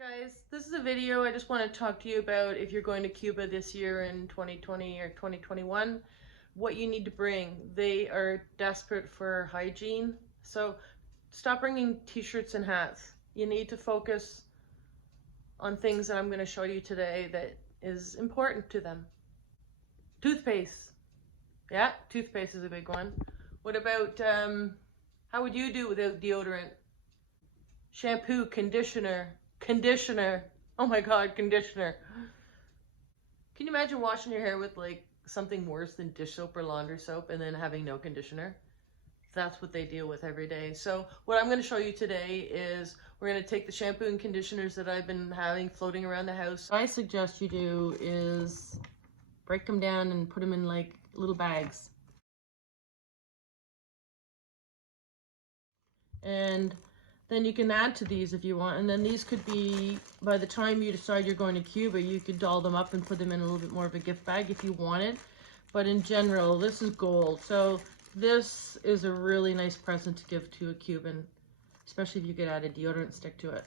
Guys, this is a video I just want to talk to you about if you're going to Cuba this year in 2020 or 2021, what you need to bring. They are desperate for hygiene, so stop bringing t-shirts and hats. You need to focus on things that I'm going to show you today that is important to them. Toothpaste. Yeah, toothpaste is a big one. What about, how would you do without deodorant? Shampoo, conditioner. Oh my god, conditioner. Can you imagine washing your hair with like something worse than dish soap or laundry soap and then having no conditioner? That's what they deal with every day. So what I'm going to show you today is we're going to take the shampoo and conditioners that I've been having floating around the house. What I suggest you do is break them down and put them in like little bags. And then you can add to these if you want, and then these could be, by the time you decide you're going to Cuba, you could doll them up and put them in a little bit more of a gift bag if you wanted. But in general, this is gold. So this is a really nice present to give to a Cuban, especially if you could add a deodorant stick to it.